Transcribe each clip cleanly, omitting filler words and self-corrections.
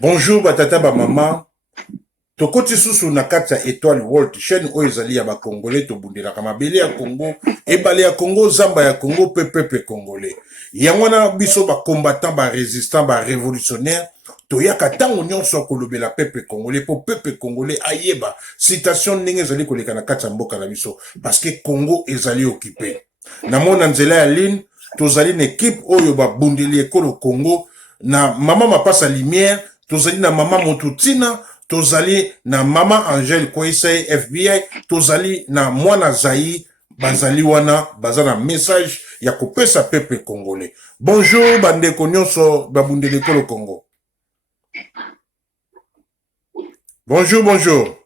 Bonjour batata ba maman. Tokoti susu na kati ya Étoile World chaîne oyo ezali ya ba Congolais to bundelaka mabele ya Congo, ebale ya Congo, zamba ya Congo, peuple congolais. Yango na biso ba combattant, ba résistant, ba révolutionnaire, toyaka tango nyonso kolobela peuple congolais po peuple congolais ayeba citation ndenge ezali koleka na kati ya mboka na biso parce que Congo ezali occupé. Na mona nzela ya ligne tozali na équipe oyo ba bundeli ekolo Congo na mama mapasa lumière, tozali na mama Motutina, tozali na mama Angèle Koisei FBI, tozali na mwana Zaï, bazali wana bazana message ya kopesa peuple congolais. Bonjour bandeko nyonso babundeli ekolo Congo. Bonjour, bonjour.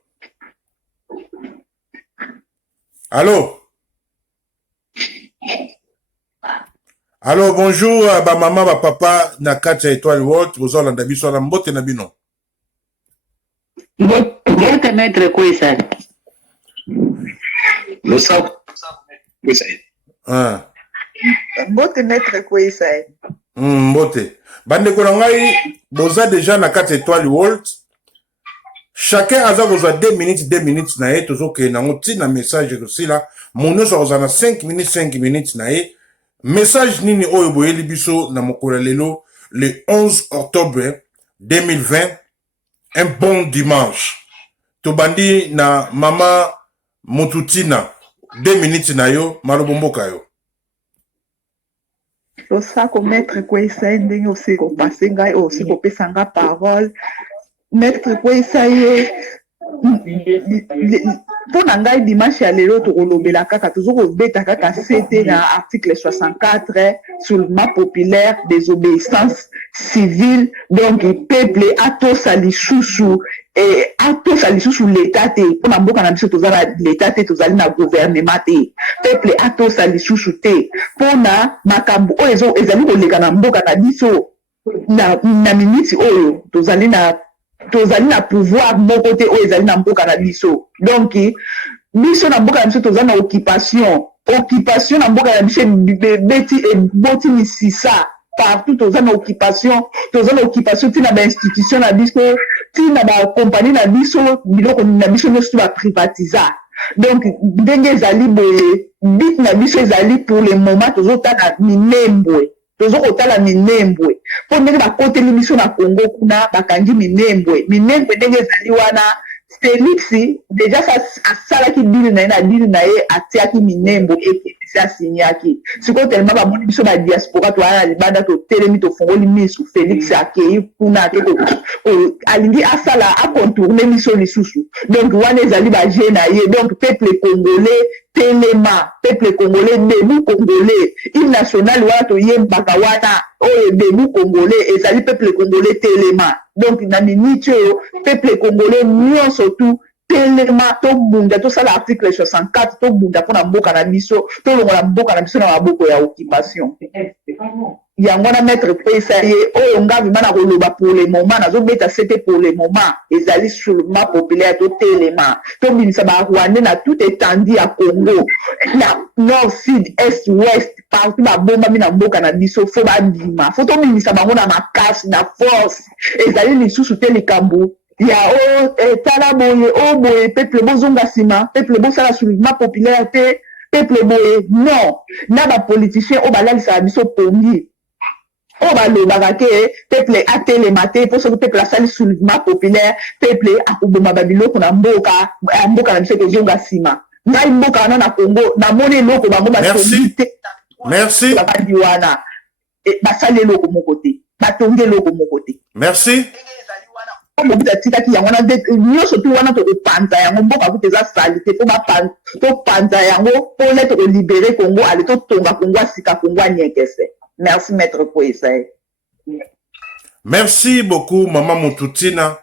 Allô? Allô, bonjour, ba maman, ba papa, na kati ya Étoile World, bozolanda biso na mbote na bino. Mbote maître Koisei. Mbote maître Koisei. Mbote. Bandeko na ngai, boza déjà na kati ya Étoile World. Chacun aza kozwa 2 minutes na ye, tozoke nango tina message kosila. Monoso aza na 5 minutes na ye. Message nini oyo boyeli biso na mokolo lelo le 11 octobre 2020, un bon dimanche. Tobandi na mama Motutina 2 minutes na yo, malobo mboka yo. Tosako maître Koisei ndenge osiko pase ngai osiko pesa nga parole. Maître Koisei mpona ngai dimanche ya lelo tokolobela kaka tozokobeta kaka sete na article 64 soulèvement populaire désobéissance civile, donc peuple atosa lisusu l'état te mpona mboka na biso toza na l'état te, tozali na gouvernement te, peuple atosa lisusu te mpona makambo oyo ezali koleka na mboka na biso na miniti oyo tozali na pouvoir moko te oyo ezali na mboka na biso. Donc biso na mboka na biso toza na occupation na mboka na biso eboti misisa partout, toza na occupation tina bainstitution na biso, tina bakompagnie na biso, biloko na biso nyonso baprivatiza. Donc ndenge ezali boye bit na biso ezali pour le moment tozotala minembwe mpo ndenge bakoteli biso na Congo kuna bakangi minembwe ndenge ezali wana. Félix déjà asalaki dili na ye atiaki minembwe ekesi asinyaki sikoyo telema bamoni biso badiaspora toala na libanda totelemi tofungoli misu. Félix akei kuna ake alingi asala acontourne biso lisusu, donc wana ezali baje na ye. Donc peuple congolais telema, peuple congolais debout congolais, hymne national wana toyembaka wana oyo debout congolais ezali peuple congolais telema. Donc na minute oyo peuple congolais nyonso tu telema tobunda tosala article 64 tobunda mpona mboka na biso, tolongola mboka na biso na maboko ya occupation. Yango na maître Koisei oyo nga vima na koloba pour le moment nazobeta sete pour le moment ezali soulèvement populaire totelema tobimisa barwandais na tout étendue ya Congo, na nord sud est ouest partout babombami na mboka na biso, fo bandima fo tobimisa bango na makasi na force. Ezali lisusu te likambo ya tala boye peuple bozonga nsima, peuple bosala soulèvement populaire te, peuple boye non. Na bapoliticien oyo balalisaka biso pongi oyo balobaka ke peuple atelema te mpo soki peuple asali soulèvement populaire peuple akoboma babiloko na mboka na biso tozonga nsima. Ngai mboka wana na Congo namoni eloko bango batongi te babandi wana basali eloko moko te, batongi eloko moko te. Merci. Mobita tikaki yango wana nyonso tu wana tokopanza yango mboka kuta eza sali te fo topanza yango mpo le tokolibere Congo ale totonga Congo asika Congo anyekese. Merci maître Koisei. Merci beaucoup maman Motutina.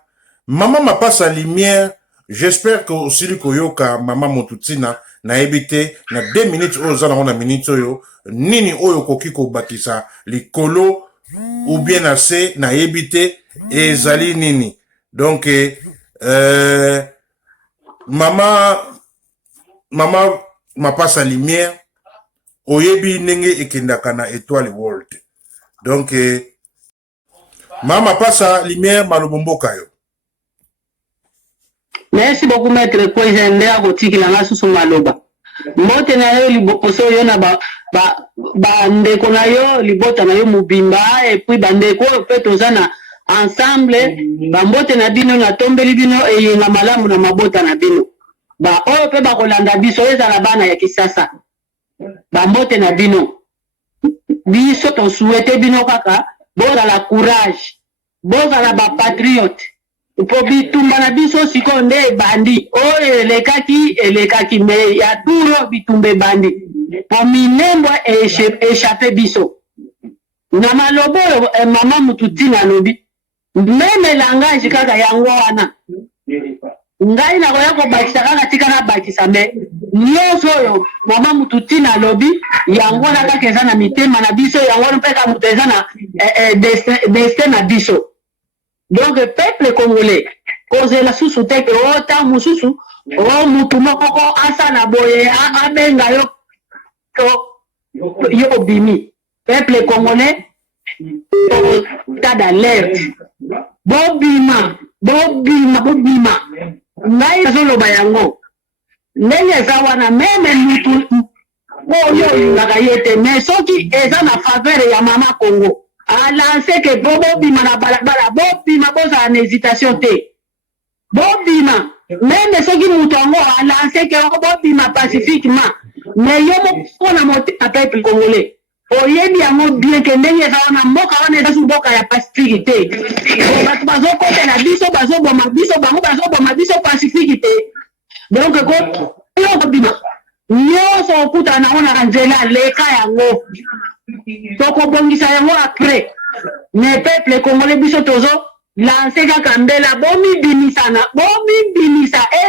Maman mapasa lumière, j'espère que osili koyoka maman Motutina na ebite na 2 minutes oyo za na minute oyo nini oyo koki kobakisa likolo ou bien assez na ebite ezali nini. Donc maman mapasa lumière oyebi ndenge ekendaka na Étoile World. Donc Mama passa lumière malobomboka yo. Merci beaucoup maître Kweza ndea kotikila ngasu sumaloba. Mbote na yo liboso yo na ba ndeko na yo libota na yo mubimba et puis bandeko pe tozana ensemble ba mbote na bino na tombeli bino e na malamu na mabota na bino. Ba oyo pe ba kolanda biso ezala bana ya kisasa. Ba mbote na bino. Biso to souhaiter bino kaka boza la courage. Boza la ba patriote. Po bitumba na biso sikonde bandi o elekaki me ya turo bitumbe bandi po minembo échappé biso na malobo mama mututina lobi meme langage kaka yango wana ngai na koya ko bakisa kaka tika na bakisa me nyonso yo mama mututina lobi yango na kaka eza na mitema na biso yango mpeka muteza na destin na biso. Donc, le peuple congolais, cause la sous-soute que ota mususu, o mutuma koko asana boye, abenga yo bimi. Peuple congolais, tas d'alerte. Bobima. Ngai zolo bayango. Nenge zawana meme mutu, yo yagayete, mais soki eza na faveur ya mama Congo. A lancé que Bobima na balabala, Bobima boza en hésitation te. Bobima, même ceux qui moutongo a lancé que Bobima pacifiquement. Mais yomo kona moté à peuple congolais. Oyebi yango bien que ndenge za wana mboka wana eza su mboka ya pacifique. Bato bazo kote na biso bazo boma biso bango bazo boma biso pacifique. Donc ko yo Bobima. Nyoso okuta na ona nzela leka yango. Toko bongisa yango après. Mais peuple congolais biso tozo lancer kaka mbela bomi binisa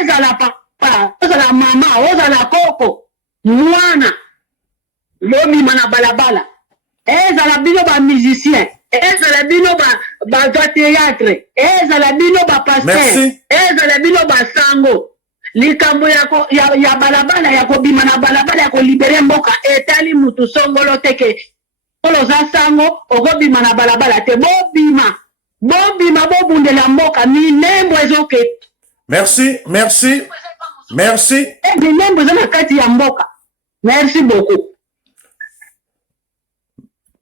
ezala papa ezala mama ezala koko mwana lobi mana balabala ezala bino ba musicien ezala bino ba théâtre ezala bino ba pasteur ezala bino ba sango likambo ya balabala ya kobima na balabala ya kolibere mboka etali mutu songolo teke oloza sango okobima na balabala te bobima bobundela mboka minembo ezoke. Merci. Minembo eza na kati ya mboka. Merci beaucoup.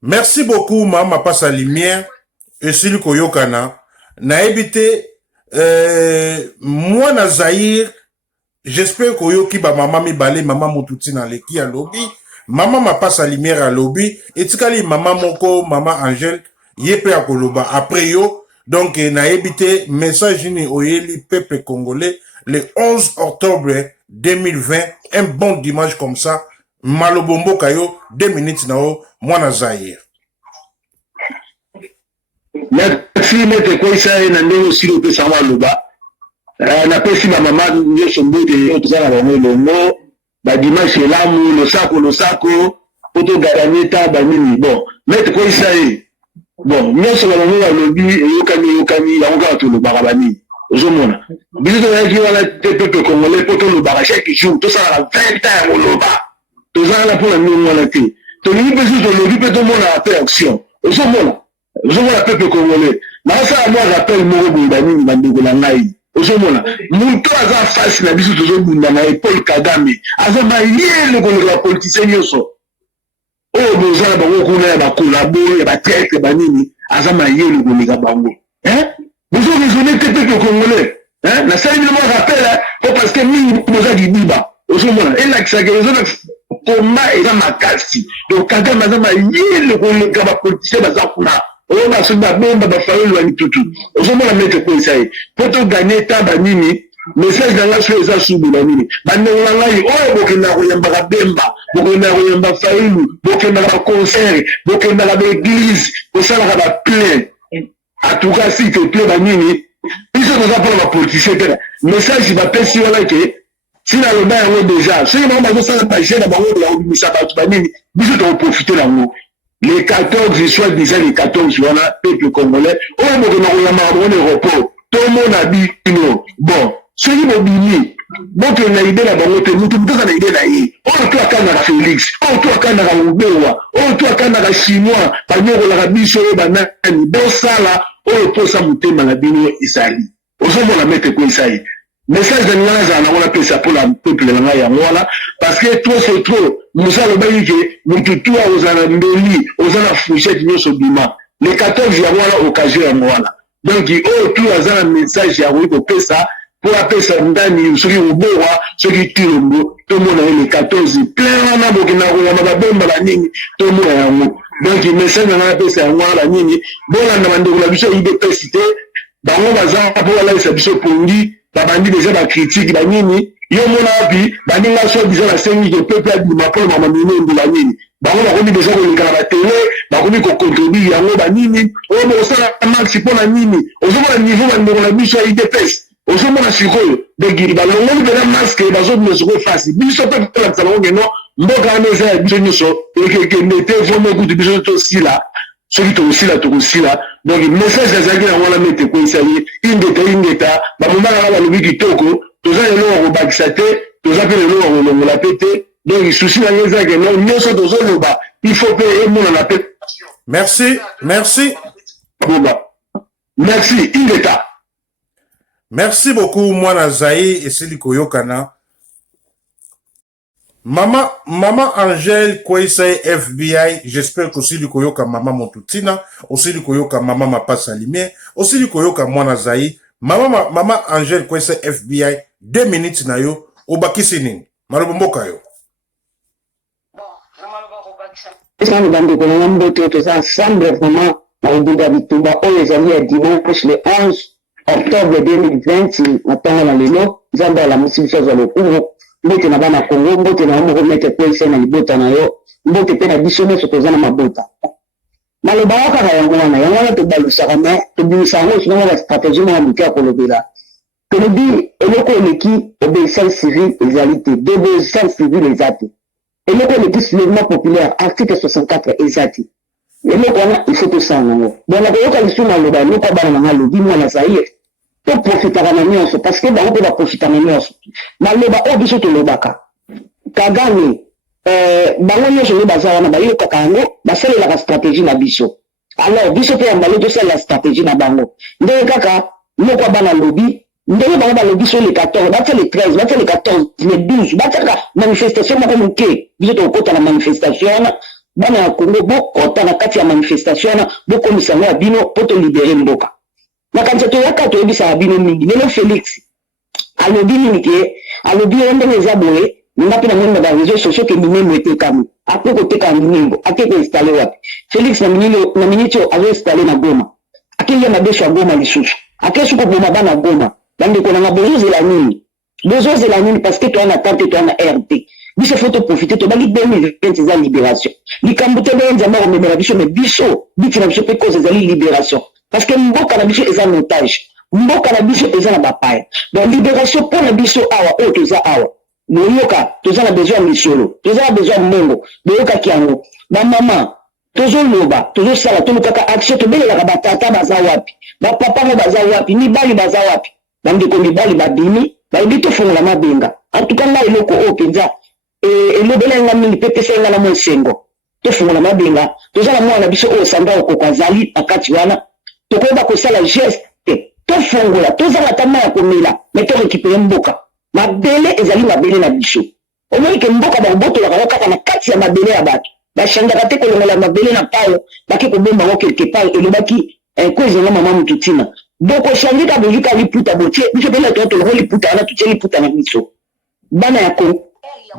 Merci beaucoup mama passa lumière esili koyokana na ebite moi na Zaïre. J'espère que yoki ba mama mibale mama mututi na leki ya lobby mama ma passe à lumière à lobby et tikali mama moko mama Angèle yepe ya koloba après yo donc na ebité message ni oyeli peuple congolais le 11 octobre 2020 un bon dimanche comme ça malobombo kayo 2 minutes nao mwana Zaïre. Merci maître Kwesa na ndenge silo pesa maloba. Na pesi ma mama nyonso mbote yo tozala bango longo ba dimanche lamu losako poto garaneta ba nini bon maître Kwesa bon nyonso ba bango balobi yokani yango ka tolobaka bani ozomona biso toyaki wana te peuple congolais poto lobaka chaque jour tosala 20 ans ya koloba tozala mpona nini wana te tolingi mpe susu tolobi mpe tomona apres action ozomona peuple congolais naosala mwa rappel moko boye banini bandeko na ngai ozomona mutu aza fasi na biso tozobunda na Paul Kagame aza mayele koleka bapolitisien nyonso oyo bozala bango kuna ya bakolabo ya batraite banini aza mayele koleka bango bozo raisonne te peuple congolais nasali bino mwa rappel po parce que mingi boza libiba ozomona elakisaka ezona komba eza makasi donc Kagame aza mayele koleka bapolitisien baza kuna oyo basoki babemba bafayoli wa mitutu ozomona maître Kwesa ye po toganye ta banini message na ngai so eza subu banini bandeko na ngai oyo bokendaka koyembaka bemba bokendaka koyemba fayulu bokendaka baconcert bokendaka baeglise kosalaka baplein atuka s'il te plaît banini biso toza mpona bapolitisien te message bapesi wana ke sina loba yango déjà soki bango bazosala baje na bango ya kobimisa bato banini biso tokoprofite nango. Les 14, soit déjà les 14, voilà, peuple congolais, oh, bon, on a marre de l'aéroport, tout le monde a dit, non, bon, ceux qui m'ont dit, bon, on a idée là-bas, nous, tout le monde a idée là-bas, oh, toi, Kanara Félix, oh, toi, Kanara Oubewa, oh, toi, Kanara Chinois, par exemple, la Bicho, banani, bon, ça, là, oyo posa motema na bino ezali ozomona maître Koisai message na ngai ezala nango napesa mpola peuple na ngai yango wana parce que trop c'est trop musa alobaki ke motu tu ozala mbeli oza na fourchette nyonso bima le 14 yango wana occasion yango wana donc oyo tu aza na message yakoki kopesa mpo apesa ndani soki obowa soki tilombo tomona ye le 14 plein wana bokenda koyamba babemba banini tomona yango donc message na ngai apesa yango wana banini bolanda bandeko na biso idps te bango baza mpo balalisa biso pongi babandi deja bacritique banini yo mona wapi baninga so biza basengi ke peuple abima mpona mama minendo banini bango bakomi deja koleka na batele bakomi kocontribue yango banini oyo bokosala max mpona nini ozomona niveau bandeko na biso ya idps ozomona sikoyo begiri balongoli mpena maske bazobima sikoyo fasi biso mpe kolakisa bango keno mboka wana eza ya biso nyonso ekekende te vraimen kutu biso tosila soki tokosila tokosila donc message azalaki na wana mete Koisai ingeta bamoma nanga balobi kitoko toza lelo ya kobakisa te toza mpe lelo ya kolongola mpe te donc susi na ngai ezake no nyonso tozoloba il faut mpe emonana mpe merci ingeta merci beaucoup mwana Zai esili koyokana Maman Angèle Koisai FBI, j'espère que aussi du koyoka maman Motutina, aussi du koyoka maman Mapasa Limé, aussi du koyoka Mwana Zai, maman Angèle Koisai FBI, 2 minutes na yo, obaki sinin. Malobomboka yo. Ça nous bande de nombreux tous ensemble vraiment, na ibinda bitumba, les amis à dimanche le 11 octobre 2020, matanga na lelo, zamba la musibiso za lokumu, mbote na bana Kongo mbote na mo remettre Koisai na libota na yo mbote pe na biso nyonso toza na mabota maloba kaka yango wana tobalusaka me tobimisa yango sinongo ba stratégie moko moke ya kolobela tolobi eloko eleki obéissance civile ezali te désobéissance civile eza te eloko eleki soulèvement populaire article 64 eza te eloko wana il faut tosala yango bon nakoyoka lisusu maloba eloko bana nanga lobi mwana Zaire to profitaka na nyonso parce que bango mpe baprofita na nyonso maloba oyo biso tolobaka Kagame bango nyonso nde baza wana bayokaka yango basalelaka stratégie na biso alors biso mpe yambale tosalela stratégie na bango ndenge kaka moko bana lobi ndenge bango balobi so le 14 batia le 13 batia le 14 le 12 batiaka manifestation moko moke biso tokokota na manifestation wana bana ya Kongo bokota na kati ya manifestation wana bokomisa yango ya bino mpo tolibere mboka na kanisa toyaka toyebisaka bino mingi lelo Félix alobi nini ke alobi yo ndenge eza boye nga mpe na moni na bareseau sociaux ke minembo etekami ape koteka minimbo ake koinstale wapi Félix na miniti oyo azoinstale na Goma akelia mabeso ya Goma lisusu ake suku koboma bana Goma bandeko nanga bozozela nini parce que toa na tante toa na RT biso fo toprofite tobali 2020 eza libération likambo te beye nzambe akomemela biso me biso biti na biso mpe cause ezali libération parce que mboka na biso eza na otage mboka na biso eza na bapaya donc libération mpo na biso awa oyo toza awa boyoka toza na besoin ya misolo toza na besoin ya mbongo boyokaki yango bamama tozoloba tozosala tolukaka action tobelelaka batata baza wapi bapapa ngo baza wapi mibali baza wapi bandeko mibali babimi bayebi tofungola mabenga antuka ngai eloko oyo mpenza elobela nga mingi mpe pesa nga na mwa esengo tofungola mabenga toza na mwana biso oyo sanda okoko azali na kati wana tokoyeba kosala geste tofungola tozala ta mai ya komela me torekipere mboka mabele ezali mabele na biso omoni ke mboka bakobotolaka kaka na kati ya mabele ya bato bashandaka te kolongola mabele na pao bake kobomba ngo quelque part elobaki koezenga mama motu ntina bokoshandika bozwika liputa botie biso mpena toa tolongo liputa wana totie liputa na biso bana ya Kongo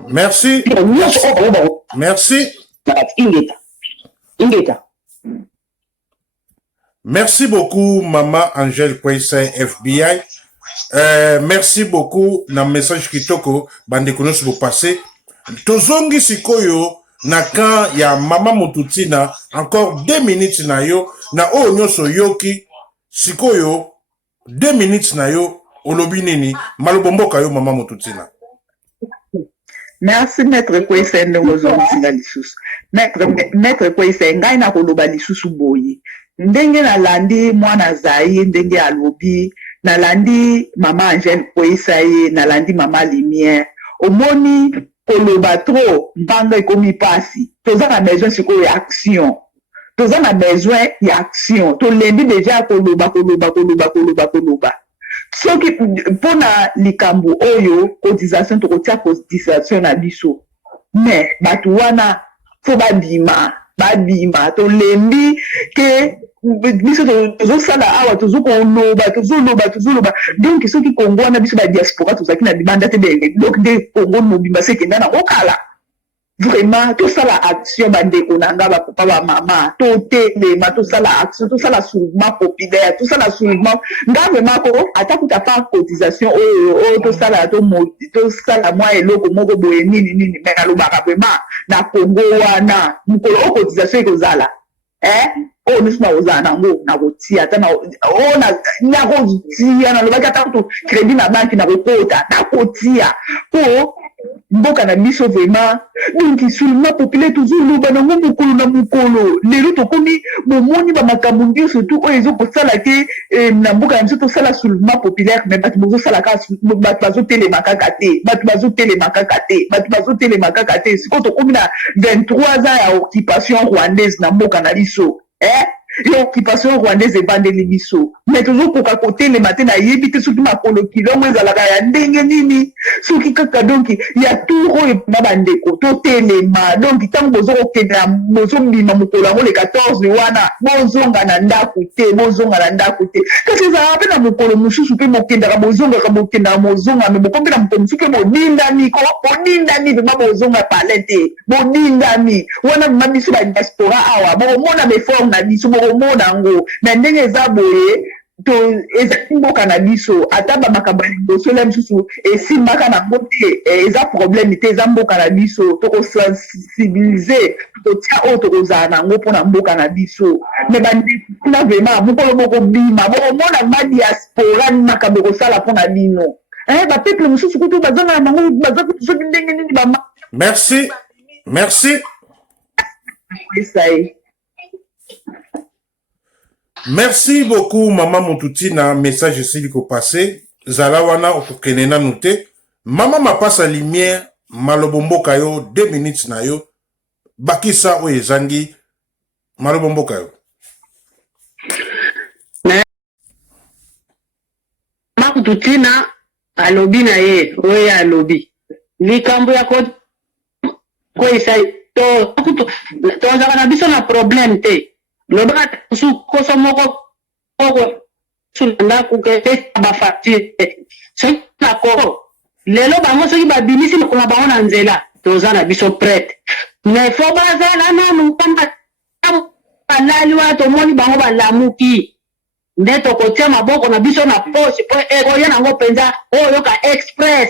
merci ingeta merci beaucoup maman Angèle Koisai FBI. Merci beaucoup na message kitoko bandeko nyonso bopase tozongi sikoyo na kan ya mama Motutina encore 2 minutes na yo na oyo nyonso yoki sikoyo 2 minutes na yo olobi nini malobomboka yo mama Motutina. Merci maître Koisai ndenge ozongisinga lisusu maître Koisai ngai na koloba lisusu boye ndenge nalandi mwana Zai ndenge alobi nalandi mama Angèle Koisai nalandi mama Lumière omoni koloba trop mbanga ekomi pasi toza na besoin sikoyo ya action toza na besoin ya action tolembi deja koloba soki mpona likambo oyo cotisation tokotia cotisation na biso mais bato wana fo babima tolembi ke biso tozosala awa tozoloba donc soki kongo wana biso badiaspora tozalaki na libanda te donc nde kongo mobimba se ekenda nango kala vraiment tosala action bandeko na nga bapapa bamama totelema tosala action tosala soulèvement populaire tosala soulèvement nga vraiment ko ata kuta pa cotisation oyo tosala mwa eloko moko boye nini mais nalobaka vraiment na kongo wana mokolo o cotisation ekozala oyo miso nakozala nango nakotia ata nakotia nalobaki ata kutu crédit na banki nakokota nakotia po mboka na biso vraiment donc soulèvement populaire tozoloba nango mokolo na mokolo lelo tokomi bomoni bamakambo nyonso tu oyo ezokosala te na mboka na biso tosala soulèvement populaire mais bato bazotelema kaka te sikoyo tokomi na 23 ans ya occupation rwandaise na mboka na biso et occupation rwandaise ebandeli biso mais tozokoka kotelema te nayebi te soki makolo kilongo ezalaka ya ndenge nini soki kaka donc ya tour oyo na bandeko totelema donc ntango bozobima mokolo yango le 14 wana bozonga na ndako te kasi ezalaka mpe na mokolo mosusu mpe bokendaka bozongaka me bokombi na mokolo mosusu mpe bodindami vema bozonga pale te bodindami wana vema biso badiaspora awa bokomona beforme na biso bokomona yango na ndenge eza boye ezali mboka na biso ata bamakambo ya liboso la misusu esimbaka nango te eza problème te eza mboka na biso tokosensibilize tokotia oyo tokozala nango mpona mboka na biso me bandekuna vraimen mokolo bokobima bokomona badiaspora makambo ekosala mpona bino bapeuple mosusu kutu bazanga na bango baza kutu soki ndenge nini merci Merci beaucoup, Maman Moutoutina. Message ici qu'on passé. Zalawana okokene na noté. Maman m'a pas sa lumière. Malobombo kayo 2 minutes na yo. Bakisa oye zangi. Malobombo kayo. Maman Moutoutina alobi na ye. Oye alobi. Likambo ya ko isa to zaka na biso na problème te. Loba koso moko sulanda kuke ba facture so na ko lelo bango soki babimisi ko na bango na nzela toza na biso prête mais fo bazala nanu pamba alali wa to moni bango balamuki nde tokotia maboko na biso na poche po ekoya nango penza oyo ka express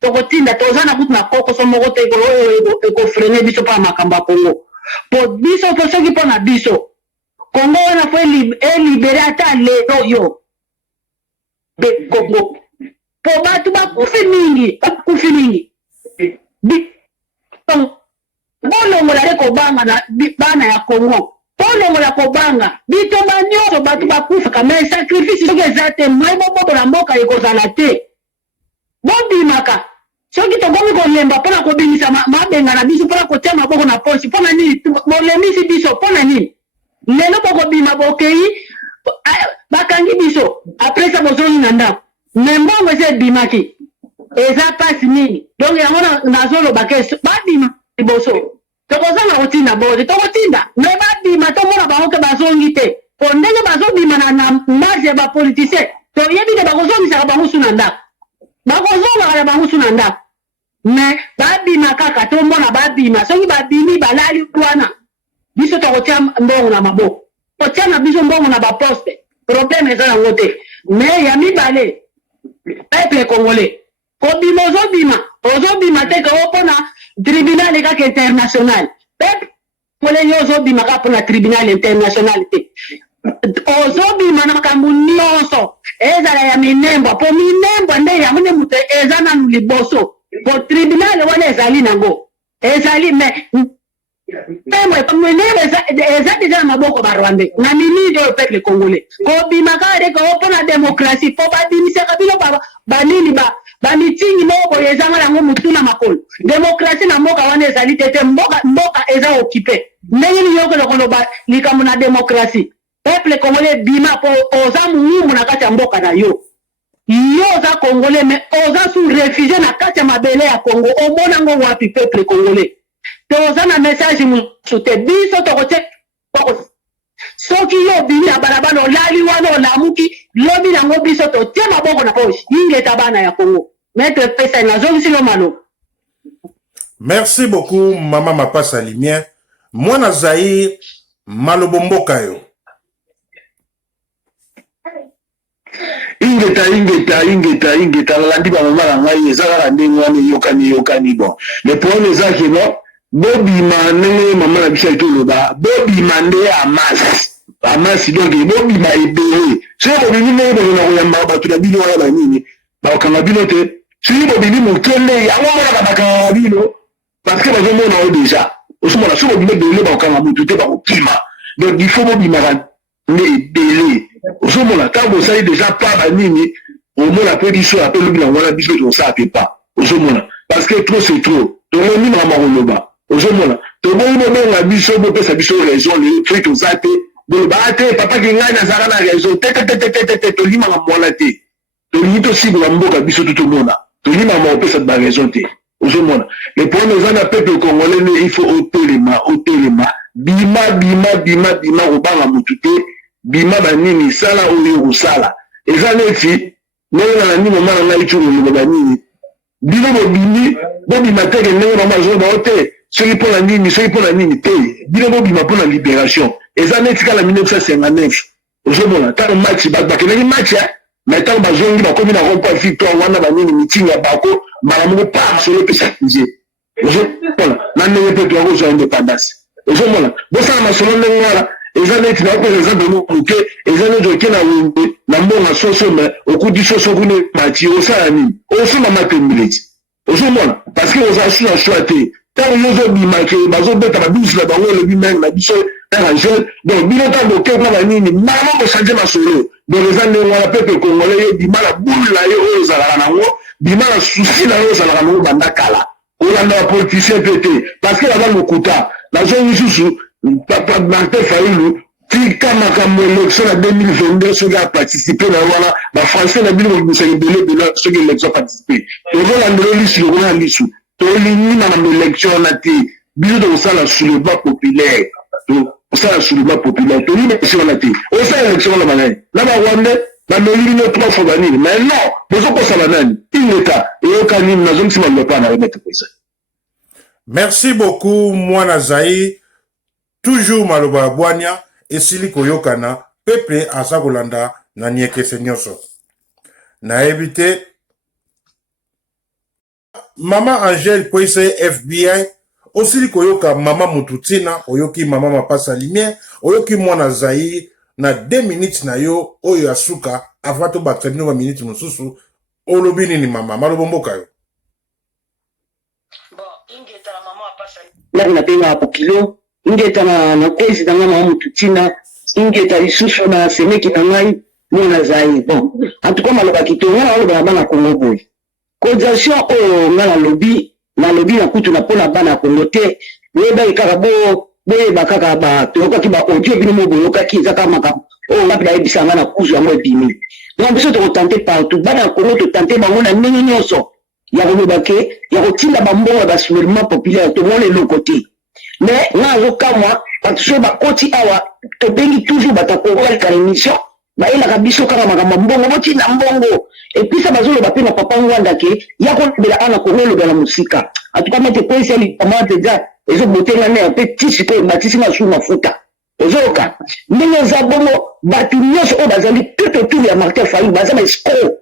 tokotinda toza na kutu na kokoso moko te eko frene biso pa makambo ya Kongo po biso po soki po na biso Kongo wana fo libere ata lelo yo be Kongo po batu bakufi mingi bolongola le kobanga na bana ya Kongo bolongola kobanga bito banyoso batu bakufa kama sacrifice soki ezate mai bobo na mboka ekozala te bobimaka soki tokomi kolemba mpona kobimisa mabenga na biso mpona kotia maboko na posi mpona nini bolemisi biso mpona nini lelo bokobima bokei bakangi biso après ça bozongi na ndako me mbongo eza ebimaki eza pasi nini donc yango nazoloba ke babima liboso tokozanga kotinda boze tokotinda me babima tomona bango ke bazongi te po ndenge bazobima na marge ya bapoliticien toyebi te bakozongisaka bango su na ndako bakozongaka na bango su na ndako me babima kaka tomona babima soki babimi balali wana biso tokotia mbongo na maboko kotia na biso mbongo na baposte problème eza yango te mais ya mibale peuple congolais kobima ozobima te ka opona tribunal kaka international peuple congolais yo ozobima kaka mpona tribunal international te ozobima na makambo nyonso ezala ya minembwa po minembwa nde yango nde moto eza nanu liboso po tribunal wana ezali nango ezali mais eza deja na maboko barwande na miniji oyo peuple congolais kobima kaka de ka opona démocratie po babimisaka bino banini bamitingi moko boye ezanga nango mutu na makolo démocratie na mboka wana ezali te te mboka eza occupé ndenge ni yoko koloba likambo na démocratie peuple congolais bima po oza muhimu na kati ya mboka na yo oza congolais mais oza sous réfugié na kati ya mabele ya Congo omona ngo wapi peuple congolais te oza na message musu te biso tokotie soki yo bimi na balabala olali wana olamuki lobi nango biso totie maboko na poche ingeta bana ya Congo maître pesa nazongisi lo malo. Merci beaucoup Maman Mapasa Limien. Mwana Zaïr malobomboka yo. ingeta landi ba mama na ngai ezala ndenge wana yokani bon le problème ezaki bon bobima ndenge mama na biso etoloba bobima nde amasi donc bobima ebele soki bobimi ndenge bozona koyamba bato na bino wana banini bakokanga bino te soki bobimi mokende yango monaka bakanga bino parce que bazomona oyo déjà osomona soki bobimi ebele bakokanga motu te bakokima donc il faut bobimaka nde ebele osomona ntango osali déjà pa banini omona mpe biso ape lobi nango wana biso tosala pe pa osomona parce que trop c'est trop toloni mama koloba osomona toboyi bobenga biso bopesa biso raison le truc toza te boloba te papa ki ngai nazalaka na raison te tolimaka mwana te tolingi tosibela mboka biso totomona tolimaka opesa ba raison te osomona le problème eza na peuple congolais ne il faut otelema bima kobanga motu te bima banini sala oyo kosala eza neti ndenge na nini mama na ngai tololoba banini bino bobima teke ndenge mama azoloba o te soki mpo na nini te bino bobima mpo na libération eza neti kala 1959 ozomona ntango match bakendaki match mais ntango bazongi bakomi na rond point victoire wana banini mitingi ya bako mbala moko pa solo epesa nze ozomona na ndenge mpe toyakozwa indépendance ozomona bosala masolo ndenge wana eza neti na opesa exemple moke eza neti oke na wende na mbonga soso me okudi soso kune mati osala nini osomba matembeleti ozomona parce que oza su na choix te ntango yo ozobimake bazobeta babiso na bango olobi menge na biso aka jeune donc bino ntango okekwa banini mbala bochange masolo donc eza ndenge wana peuple congolais yo bima na bule na yo oyo ozalaka nango bima na susi na yo ozalaka nango banda kala olanda bapoliticien mpe te parce que naza lokuta nazongi susu Papa Martin Fayulu, tika makambo élection na 2022 soki a participé na wana ba français na bino bobimisa ebele ebele soki élection participé tozolandela lisu lokola lisu tolingi na élection wana te bino tokosala soulèvement populaire tosala soulèvement populaire tolingi élection wana te osala élection wana banani na barwandais bameli bino 3 fois banini mais non bozokosala nani ingeta eyoka nini nazongisi maloba mpa na remettre kosa. Merci beaucoup Mwana Zaïr. Toujours maloba bwanya esili koyokana peuple asa kolanda na niekese nyonso na éviter Mama Angèle Poise FBI osili koyoka mama mututina oyoki Mama Mapasa Limien oyoki Mwana Zaïr na 2 minutes na yo oyo asuka avato batremino ba minutes mususu olobi nini mama malobomboka yo. Bon ingeta la Mama Mapasa na penga apokilo ingeta na kwezi na mama mututina ingeta lisusu na semeki na ngai Mwana Zaïr. Bon en tout cas maloba kitonga na oloba bana Congo boy cotisation o ngala lobby na kutu na pona bana Congo te leba ikaka bo bakaka ba toka ki ba audio bino mo boyoka ki zaka maka o ngapila ebisanga na kuzu ya mo bimi donc biso to tenter partout bana Congo to tenter bango na ndenge nyonso ya koloba ke ya kotinda bambongo ba soulèvement populaire to mona le côté mais nazo kamwa parce ba koti awa to bengi toujours batakoka ka émission ba ila kabiso kama makambo mbongo boti na mbongo et puis ça bazolo ba pena papa ngwanda ke ya ko bela ana ko ngelo bela musika en tout cas mete pesa li kamate déjà ezo botenga ne un petit peu matisi na sous mafuta ezoka ndenge za bongo batu nyonso o bazali tout autour ya Martin Fayulu bazama escroc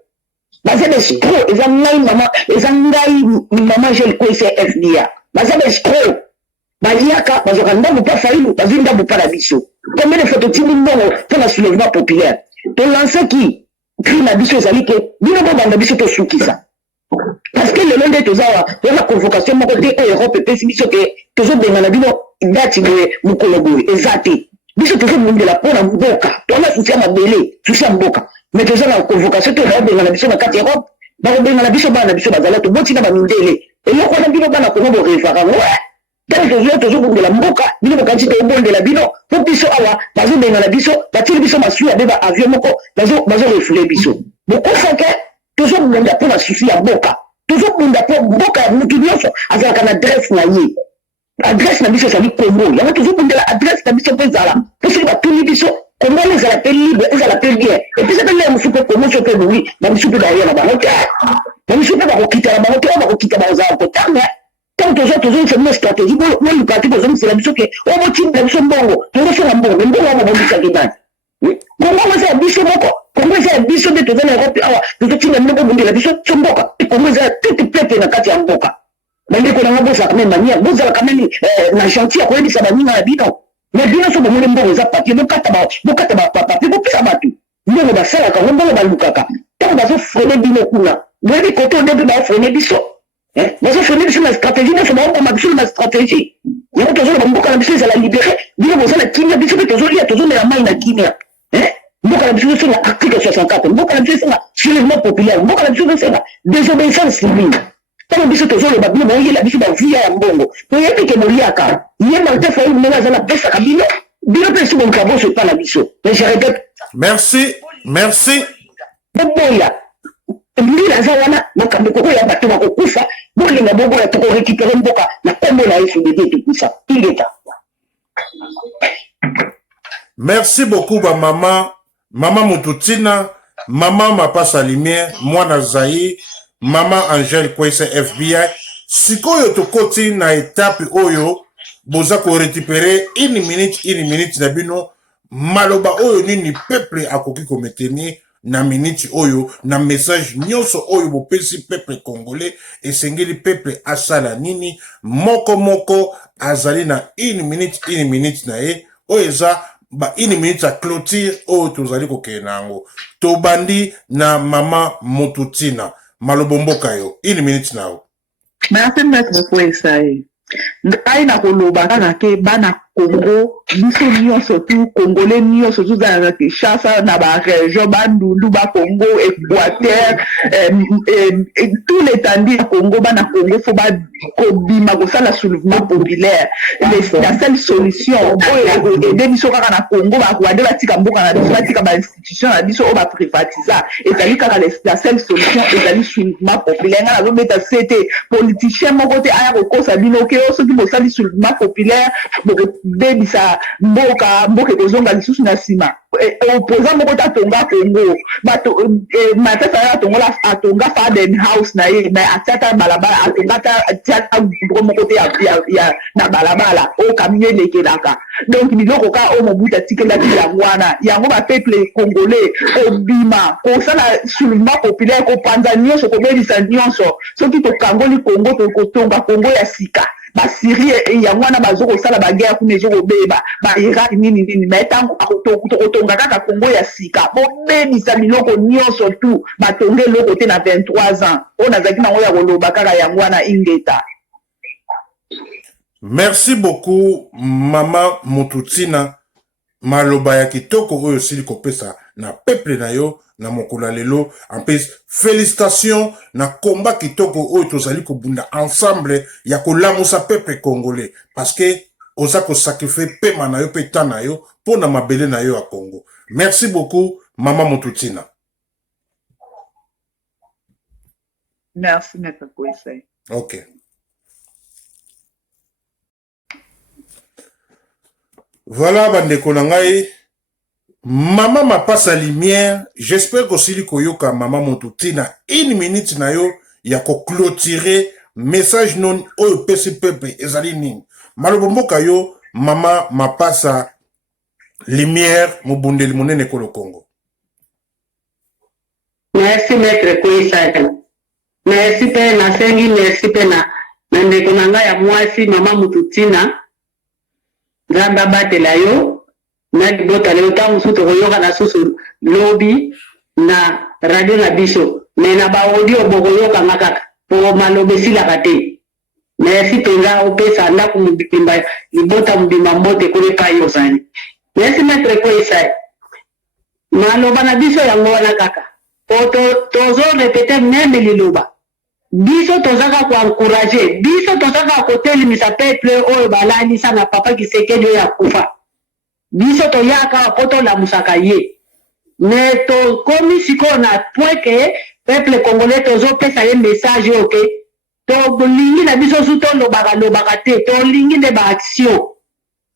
eza ngai mama Angèle Poise FBI bazama escroc baliaka bazoka ndambo pa Fayulu bazinda bopala biso combien de photos timi mbongo pour la soulèvement populaire to lancer qui cri na biso ezali ke bino bobanda biso tosukisa parce que le long de tozawa la convocation moko te Europe epesi biso ke tozobengana bino dati boye mokolo boye eza te biso tozobundela mpona mboka tona susi ya mabele susi ya mboka mais toza na convocation to bazobengana biso na kati Europe bakobengana biso bana biso bazala tobotina bamindele eloko wana bino bana Kongo borevaka tant tozobundela mboka bino bokanisi tobondela bino po biso awa bazobengana biso batili biso masuya be baavion moko bazorefule biso bokosake tozobunda mpo na susi ya mboka tozobunda mpo mboka ya mutu nyonso azalaka na adresse na ye adresse na biso ezali Congo yango tozobundela adresse na biso mpo ezala mpo soki batuli biso Congo ezala mpe libre ezala mpe bien epui sepe leye mosu mpe Congo so mpe bongi bamisu mpe baoya na bango te bamisu mpe bakokita na bango te oyo bakokita bakozala kotanga tant tozongisa bino stratégie boluka te bozongisela biso ke oyo botimela biso mbongo tozosala mbongo mbongo oyo bobongisaki nani Congo eza ya biso moko Congo eza ya biso nde toza na Europe awa tozotinga bino bobundela biso so mboka Congo eza ya toute peuple na kati ya mboka bandeko nanga bozalaka meme manière bozalaka meme na gentil ya koyebisa baninga na bino mais bino so bomoni mbongo eza papier bokata papier bopesa bato mbongo basalaka ngo mbongo balukaka ntango bazofrene bino kuna boyebi kote odepe baofrene biso bazofrene biso na stratégie nyonso baokoma biso na stratégie yango tozoloba mboka na biso ezala libéré bino boza na kimia biso mpe tozolia tozomela mai na kimia mboka na biso ezosenga article 64 mboka na biso esenga soulèvement populaire mboka na biso ezosenga désobéissance civile ntango biso tozoloba bino boyela biso bavia ya mbongo toyebi ke boliaka ye martin fayulu ndenge aza napesaka bino mpe esi boluka boso epa na biso mais je répète merci boboya mbila aza wana makambo kokoya bato bakokufa bolinga boboya tokorécupere mboka na kombo na ye fudede tokusa ingeta merci beaucoup mama Mututina mama Mapasa Lumière mwana Zaï mama Angel Kwese FBI sikoyo tokoti na étape oyo boza ko récupérer une minute na bino maloba oyo nini peuple akoki ko maintenir na minute oyo na message nyonso oyo bopesi peuple congolais esengeli peuple asala nini moko azali na une minute na ye oyo eza ba une minute à clôture oyo tozali kokende nango tobandi na mama Mututina maloba mboka yo une minute nao. Merci maître Kwesai. Ngai na koloba kaka ke bana Congo biso nyonso tu congolais nyonso tozalaka Kinshasa na baregion bandundu bakongo Équateur tout l'étendue ya Congo bana Congo fo kobima kosala soulèvement populaire la seule solution oyo ede biso kaka na Congo bakwade batika mboka na biso batika bainstitution na biso oyo baprivatisa ezali kaka la seule solution ezali soulèvement populaire nga nazobeta sete politicien moko te aya kokosa bino ke oyo soki bosali soulèvement populaire bebisa mboka ekozonga lisusu na nsima opposant moko te atonga Congo bato matata atonga Faden House na ye mais atiata balabala atonga atiata bro moko te ya na balabala oyo camion elekelaka donc biloko ka oyo mobutu atikelaki yango wana yango bapeuple congolais kobima kosala soulèvement populaire kopanza nyonso kobebisa nyonso soki tokangoli Congo tokotonga Congo ya sika basiri yango wana bazokosala baguerre kuna ezokobeba bairaq nini mais ntango tokotonga kaka Congo ya sika bobebisa biloko nyonso tu batonga eloko te na 23 ans oyo nazalaki nango ya koloba kaka yango wana ingeta. Merci beaucoup mama Mututina maloba ya kitoko oyo sili kopesa na peuple na yo na mokolo lelo en plus félicitations na combat kitoko oyo tozali kobunda ensemble ya kolamusa peuple congolais parce que oza ko sacrifier pema na yo pe tana yo pona mabele na yo a Congo. Merci beaucoup mama Mututina. Merci maître Kwesai. OK. Voilà bandeko na ngai Mama Mapasa Lumière, j'espère que si koyoka Mama Mututina une minute na yo ya ko clôturer message non oyo pesi peuple ezali nini. Maloba mboka yo Mama Mapasa Lumière mubundeli monene ko le Congo. Merci maître Kwesai. Merci pe na sengi merci pe na ndeko na ngai ya mwasi Mama Mututina. Nzamba batela yo na libota leo tangu suto koyoka na susu lobby na radio na biso mais na ba audio bokoyoka makaka po malobe sila kate merci penga opesa ndaku mubimba libota mubimba mbote kule pa yosani merci maître Kwesai maloba na biso yango wana kaka po tozo répéter même liloba biso tozaka ko encourager biso tozaka ko telimisa peuple oyo balalisa na papa Kisekedi oyo akufa biso toyaka po tolamusaka ye mais tokomi sikoyo na point ke peuple congolais tozopesa ye message oyo ke tolingi na biso su tolobaka te tolingi nde baaction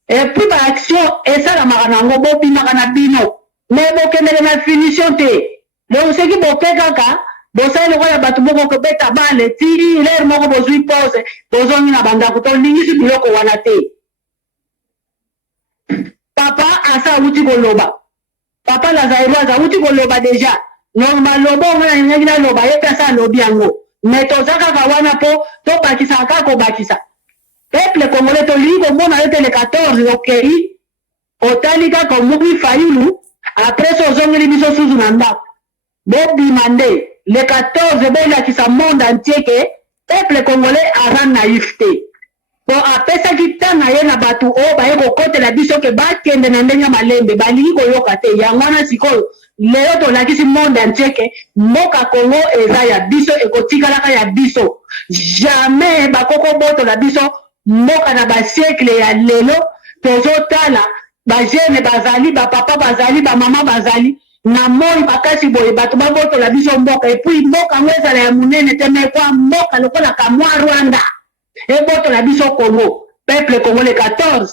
epuis baaction esalamaka nango bobimaka na bino mais bokendele na finition te donc soki bope kaka bosali lokola bato moko kobeta bale ti lere moko bozwi pose bozongi na bandako tolingisi biloko wana te papa asa awuti koloba papa Lazairoise awuti koloba deja normal loba omona ningi naloba ye mpe asa alobi yango mais toza kaka wana mpo tobakisaka kaka kobakisa peuple congolais tolingi komona yo te le 14 okei otali kaka omukwi fayulu apres so ozongeli biso susu na ndako bobima nde le 14 bolakisa monde entier ke peuple congolais aza naïf te po apesaki ntango ye na bato oyo baye kokotela biso ke bakende na ndenge ya malembe balingi koyoka te yango wana sikoyo lelo tolakisi monde entier ke mboka Congo eza ya biso ekotikalaka ya biso jamais bakoko botola biso mboka na basiekle ya lelo tozotala bajene bazali bapapa bazali bamama bazali na moi makasi boye bato babotola biso mboka epuis mboka yango ezala ya monene te me kwa mboka lokola kamwa Rwanda ebotola biso Congo peuple congolais 14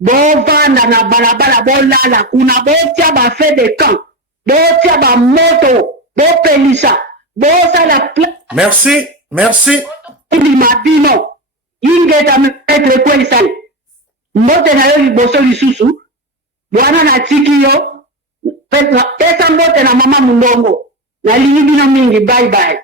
bovanda na balabala bolala kuna botia bafe de camp botia bamoto bopelisa bosala merci bino ingeta peuple kwesali mbote na yo liboso lisusu bwana na tiki yo pesa mbote na mama Mulongo nalingi bino mingi bye.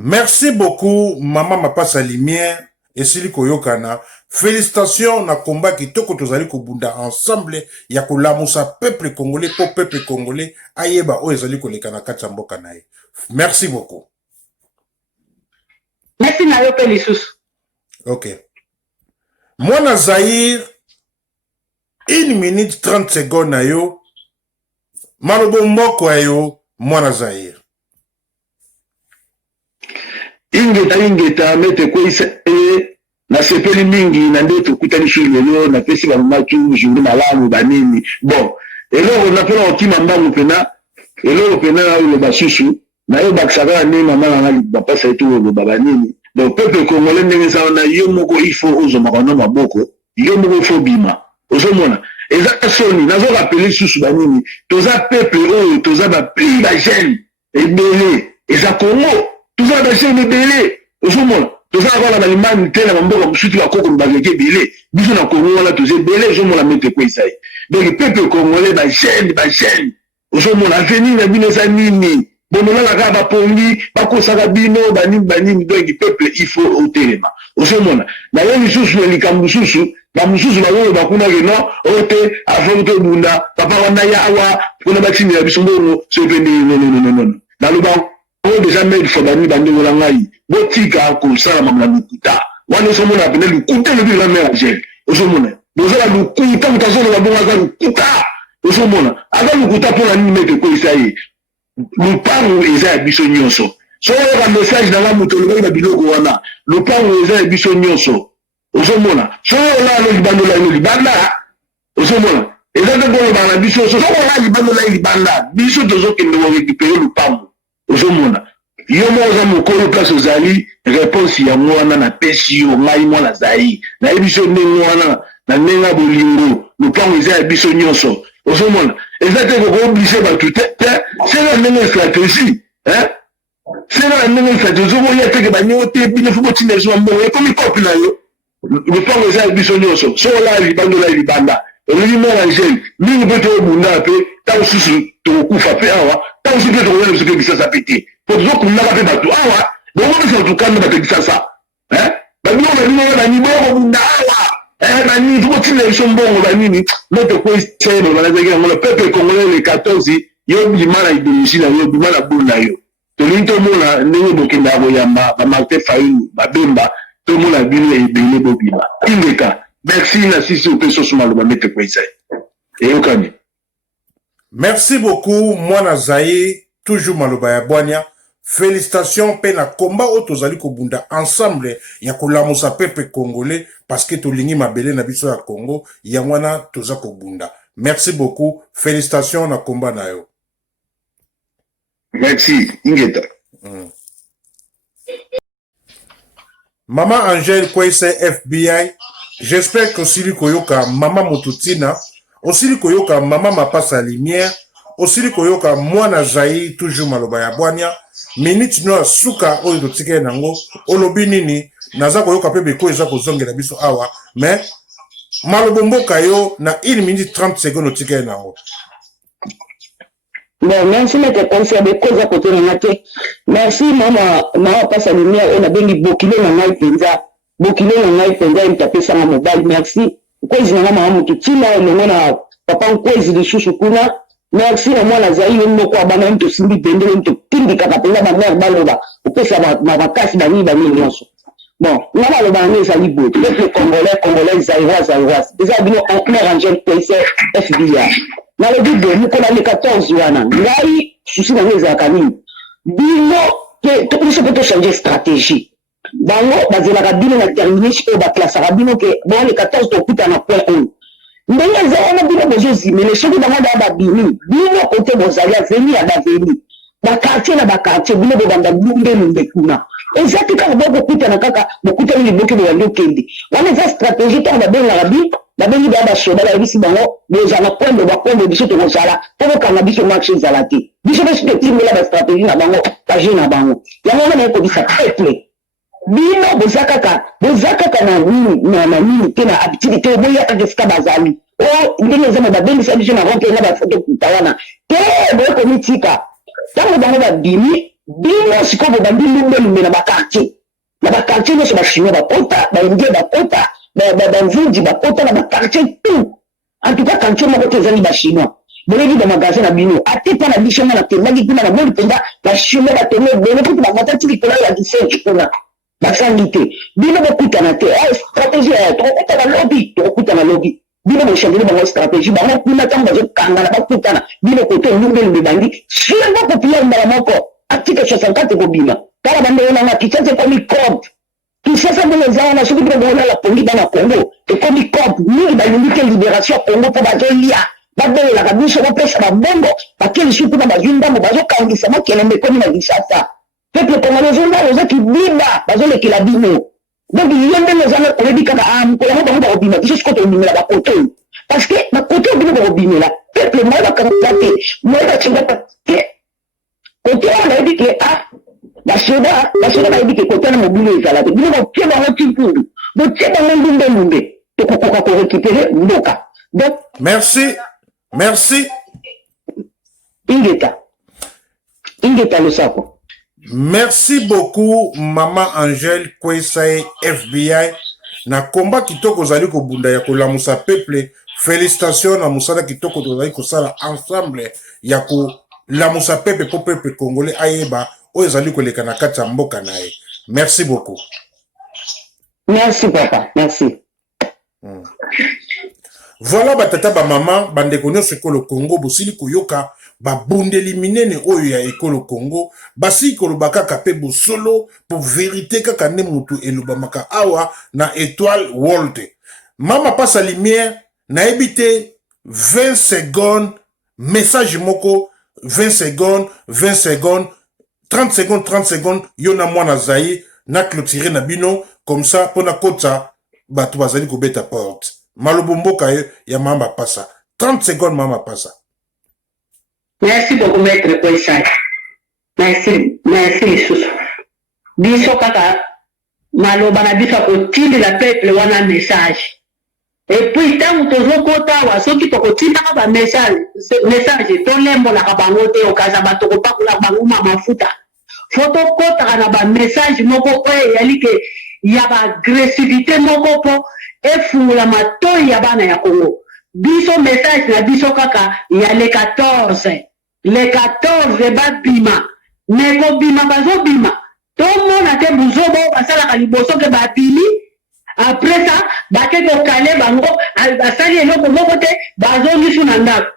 Merci beaucoup, Maman Mapasa Lumière, et Sili Koyokana. Félicitations, na combat qui toko tozali kobunda ensemble, ya kolamusa peuple congolais, pour peuple congolais, ayeba o ezali kolekana kachamboka nae. Merci beaucoup. Merci na yo pelisusu. Ok. Mwana Zahir, 1 minute 30 secondes na yo, malobo moko ayo, Mwana Zahir. ingeta mete kwisa na sepeli mingi na nde tokutanisha lelo na pesi ba matu journée malamu banini bon eloko na pela otima mbangu pena eloko pena le basusu na yo baksaka ni mama na bapasa etu le babanini donc peuple congolais ndenge ça na yo moko il faut ozo makona maboko yo moko faut bima ozomona eza soni nazo rappeler susu banini toza peuple oyo toza ba plus ba jeune ebele eza Congo toza ba jeune ebele ozomona toza vala balimani te na mboka musuti ba koko mbageke ebele biso na Congo wala toza ebele ozomona mete kwa isai donc peuple congolais ba jeune ozomona avenir na bino za nini bomona la kaba pongi bakosaka bino banini donc peuple il faut otelema ozomona na yo lisusu likambo susu ba mususu bayo bakuna ke no ote afonto bunda papa wana yawa kuna batini ya biso ngono so pendi non na luba o déjà mais il faut bani bandi wala ngai botika ko sala mamla lukuta wana ozomona pene lukuta le bila mère ozomona bozala lukuta mutazola babonga za lukuta ozomona aga lukuta pona nini mete ko isaye lupango eza ya biso nyonso so ya message na muto le biloko wana lupango eza ya biso nyonso ozomona so la lo libanda ozomona eza te ko bana biso so la libanda biso tozokende wo récupérer lupango ozomona yo mo za mokolo place ozali réponse ya mwana na pesi yo ngai mwana zai na biso ndenge wana na ndenga bolingo lupango eza ya biso nyonso ozomona eza te ko obligé ba tout c'est la même stratégie c'est la même stratégie zo ya te ke ba nyote bino fuko tina zo mbo e komi copie na yo lupango eza ya biso nyonso so la libanda olimi mwana jeune mingi pe to bunda pe ta ususu to kufa pe awa ta ususu pe to wena biso ke bisasa pete po zo kunna ka pe batu awa bongo bisa tukana ba te bisasa ba bino na ni bongo bunda awa bani fuko tina biso mbongo banini moto ko iseno bana zeki ngolo peuple congolais le 14 yo bimana idéologie na yo bimana bunda yo to linto mona ndenge bokenda boyamba ba Martin Fayulu babemba to mona bino ebele bobima ingeka merci na sisi opeso sumalo ba mete kwa isai merci beaucoup Mwana Zahir toujours maloba ya bwanya félicitations pe na combat o tozali kobunda ensemble ya kolamusa peuple congolais parce que tolingi mabele na biso ya Congo yangwana toza kobunda. Merci beaucoup, félicitations na combat na yo. Merci, Ingeta. Maman Angèle Kwese FBI, j'espère que aussi koyoka Maman Motutina, aussi koyoka Maman Mapasa Lumière, aussi koyoka Mwana Zaï, toujours maloba ya bwanya, minute no suka oyo totike nango, olobi nini, naza koyoka pe beko eza kozongela biso awa, mais malobomboka yo na 1 minute 30 secondes totike nango. Bon, merci maître conseil de cause à côté de maté. Merci maman passe à lumière on a bien bokile na ngai penza. Bokile na ngai penza il tapé ça na mobile. Merci. Cause na maman mututina le mona papa cause de chouchou kuna. Merci na mwana Zaï no kwa bana mto simbi bende mto tindi kaka penza ba mère baloba. Opesa ma vakasi bani nyonso. Bon, na ba loba ne ezali bout. Le congolais zaïrois. Déjà bino en mère Angèle Kwese FBI. Na le dit de nous qu'on a les 14 wana ngai souci na les akani bino que tout ce peut changer stratégie bango bazela ka bino na terminer chez ba classe rabino que bon les 14 to kuta na point 1 ndenge za ona bino bezo zimele soki bango da bino côté bozalia venir à venir ba quartier na ba quartier bino bo banda lumbe kuna ezati ka bo kuta na kaka bo kuta ni boke bo ndo kende wana za stratégie to ba bela rabino la bengi da shoda la bisi bango déjà na point de ba point de biso to sala pour ka na biso marché zalati biso beso de timbe la stratégie na bango ka je na bango ya mona na ko bisa triple bino bozaka na nini te na activité boya ka deska bazali o ndenge zama ba bengi sa biso na rompe na ba photo kutawana te bo ko mitika tango bango ba bino sikobo ba lumbe na ba quartier no so ba chino ba pota ba indie ba pota banzunji bakota na bakartier tout en tout cas quartier moko tezali bachinois bolebi ba magasin na bino ate pa na biso na tendaki kuna na boli penda bachinois batene bene kuti bangata tiki kola ya disenche kuna basangi te bino bokutana te stratégie ya tokutana lobi bino bochandeli bango stratégie bango kuna ntango bazokangana bakutana bino kote lumbe bandi siengo populaire mbala moko article 64 kobima kala bandeko nanga kichase komi code Kisasa de les ans, celui qui a la police dans le Congo, et comme il compte, nous, il a une libération Congo pour Bazolia, Babel, la Rabouche, on pêche à Bongo, parce qu'il est dans la Junda, Bazo, quand il s'est moqué, il est comme il a dit ça. Peuple congolais, les gens qui vivent là, Bazo, qui l'a dit, donc il y a des gens qui ont dit que on va robiner, juste quand on dit la côté. Parce que la côté, on va robiner là. Peuple, moi, va candidater, moi, va tirer côté, on a dit que, basoda ba yebike kotana mobile ezala te bino botie bango timpundu botie bango ndumbe tokokoka ko récupérer mboka donc merci ingeta le sako. Merci beaucoup Maman Angèle Kwese FBI na combat kitoko zali ko bunda ya kolamusa peuple. Félicitations na musala kitoko tozali kosala ensemble ya ko lamusa peuple pour peuple congolais ayeba ozali koleka na kati ya mboka na ye. Merci beaucoup. Merci papa, merci. Voilà batata ba maman bandeko nyonso ekolo Congo bosili koyoka babundeli minene oyo ya ekolo Congo basi kolobaka kape bosolo pour vérité kaka nde mutu elobamaka awa na Étoile World. Mama passe à lumière na ebite 20 secondes message moko 20 secondes 30 secondes, yona mwana Zaï, na clôturé na bino, comme ça, pour na kota, batu bazali ko beta porte. Malobombo kaye, ya mama passa. 30 secondes, mama passa. Merci beaucoup, maître Kwesai. Merci, Lisusu. Biso kaka, maloba na biso ko tindi la peuple wana message. Et puis, tant que tu kota wa soki to ko tinda ba message to lembo la kabango te okaza bato ko pakula bango mafuta. Photo kota na ba message moko oye yali ke ya ba agressivité moko po efungula matoi ya bana ya Congo. Biso message na biso kaka ya le 14 ba bima. Mais ko bima bazo bima. To mona te buzobo basala ka liboso ke ba bili. Après ça, baké ko kale bango asali eloko moko te bazongi suna ndako.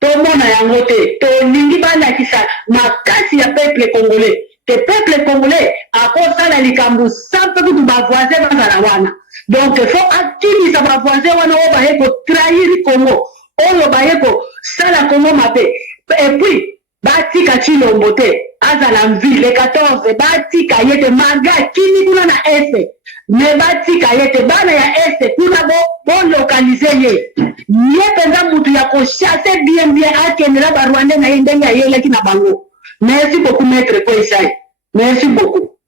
To mona yango te to lingi bana kisa makasi ya peuple congolais. que peuple congolais akosala likambo sans peu kutu bavoisin bazala wana. Donc il faut atimisa bavoisin wana oyo baye kotrahir Congo, oyo baye kosala Congo mabe. Et puis batika Chilombo te azala mville le 14 batika yete maga kini kuna na este me batika yete bana ya este kuna bo localiser ye ye penza mutu ya ko chasser bien akendela ba Rwanda na ndenge ya yeleki na bango. Merci beaucoup maître Koisai, merci beaucoup.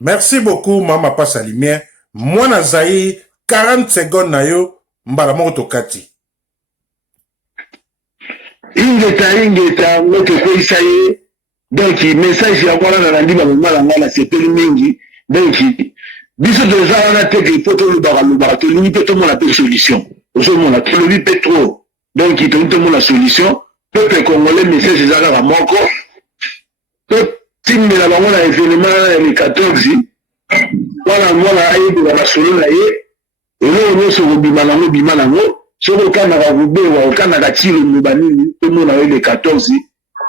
Merci beaucoup Mama Passa Lumière. Mwana Zaï 40 secondes na yo mbala moko tokati. ingeta ngote Koisa ye. Donc message ya mwana na nandi ba mala ngala sepeli mingi. Donc biso déjà on a teke photo le baraluba to limite tout monde a solution. Au monde a tout le pétro. Donc il tout monde la solution. Peuple congolais message ezaka ka moko. Timi la bango na événement le 14 wana mwana ayebi na solo na ye elo nyoso bima nango soko kana ka bubewa kana ka tilo mubanini to mona le 14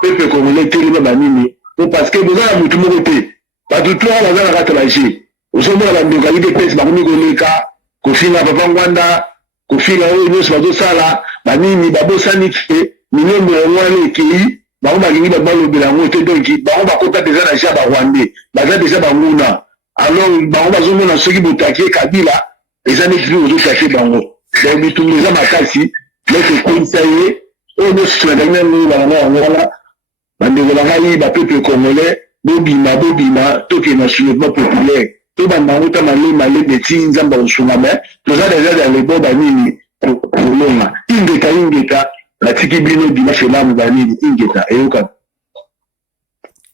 peuple congolais télé banini parce que besoin mutu moko te batu to ala za ka trajet osomona ba ndeka ide pesa ba komi koleka kofinga papa ngwanda kofinga oyo nyoso bazo sala banini babosani te milembo ya mwana ekei ba ba lingi ba balobela ngo te donc ba ba kota déjà na jaba rwandais baza déjà banguna alors ba ba zomona soki botaki Kabila ezani ki ozo taché bango donc bitumeza makasi leke konsaye o no swadana ni ba na ngala bande la ngai ba peuple congolais bobima toke na soulèvement populaire to ba mangota male beti nzamba osunga mais toza déjà dans les boba nini kolonga ingeta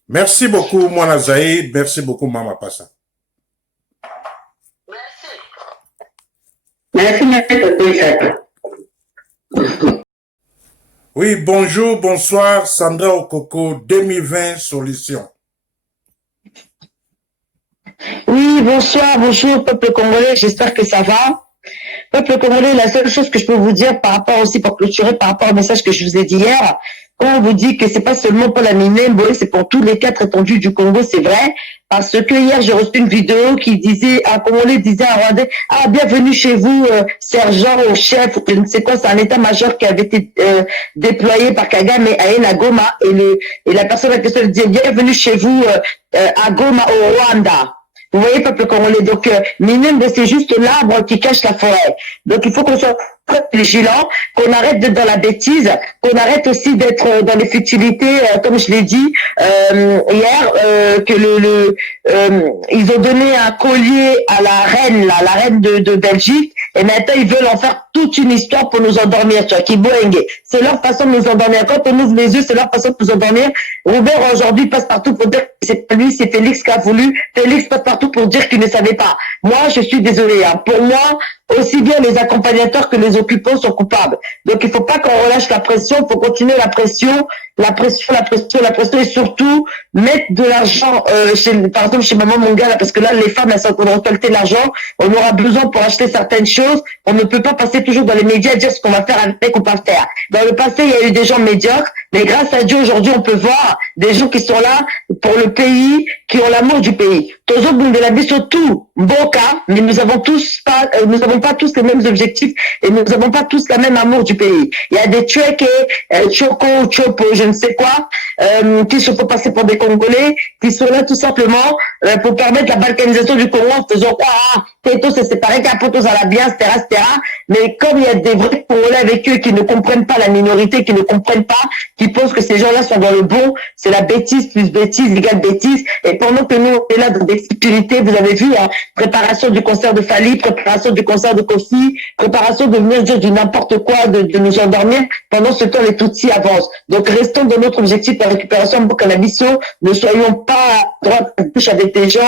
Merci beaucoup, Mwana Zaïd. Merci beaucoup, Mama Passa. Merci, maître. Oui, bonjour, bonsoir, Sandra Okoko, 2020 Solution. Oui, bonjour, peuple congolais, j'espère que ça va. Peuple congolais, la seule chose que je peux vous dire par rapport aussi, pour clôturer, par rapport au message que je vous ai dit hier, quand on vous dit que c'est pas seulement pour la Minembwe, c'est pour tous les 4 étendues du Congo, c'est vrai, parce que hier j'ai reçu une vidéo qui disait, un Congolais disait à un Rwandais, ah, bienvenue chez vous, sergent ou chef, ou je ne sais quoi, c'est un état-major qui avait été déployé par Kagame à Goma, et la personne à question disait, bienvenue chez vous à Goma au Rwanda. Vous voyez, peuple congolais, donc Minembwe, c'est juste l'arbre qui cache la forêt. Donc il faut qu'on soit très vigilant, qu'on arrête d'être dans la bêtise, qu'on arrête aussi d'être dans les futilités, comme je l'ai dit hier, que ils ont donné un collier à la reine de Belgique, et maintenant ils veulent en faire toute une histoire pour nous endormir, tu vois, Kiboenge. C'est leur façon de nous endormir. Quand on ouvre les yeux, c'est leur façon de nous endormir. Robert aujourd'hui passe partout pour dire que c'est pas lui, c'est Félix qui a voulu. Félix passe partout pour dire qu'il ne savait pas. Moi, je suis désolé, hein. Pour moi, aussi bien les accompagnateurs que les occupants sont coupables. Donc il faut pas qu'on relâche la pression, il faut continuer la pression, et surtout mettre de l'argent par exemple chez Maman Mongala, parce que là les femmes elles sont en train de récolter l'argent, on aura besoin pour acheter certaines choses, on ne peut pas passer toujours dans les médias et dire ce qu'on va faire avec ou pas faire. Dans le passé il y a eu des gens médiocres, mais grâce à Dieu aujourd'hui on peut voir des gens qui sont là pour le pays, qui ont l'amour du pays. Tozo Bundelabi surtout Mboka, mais nous avons pas tous les mêmes objectifs et nous n'avons pas tous le même amour du pays. Il y a des Tchèques, Choco, Chopo, je ne sais quoi, qui se font passer pour des Congolais, qui sont là tout simplement pour permettre la balkanisation du Congo en faisant croire, Teto s'est séparé, Capoto à la bien, etc. Mais comme il y a des vrais Congolais avec eux qui ne comprennent pas la minorité, qui ne comprennent pas, qui pensent que ces gens-là sont dans le bon, c'est la bêtise plus bêtise égale bêtise. Et pendant que nous, on est là dans des futilités, vous avez vu, hein, préparation du concert de Fali, préparation du concert de Kofi, préparation de venir dire du n'importe quoi, de nous endormir. Pendant ce temps, les Tutsis avancent. Donc, restons dans notre objectif de récupération de Bokanabiso. Ne soyons pas à droite à gauche avec des gens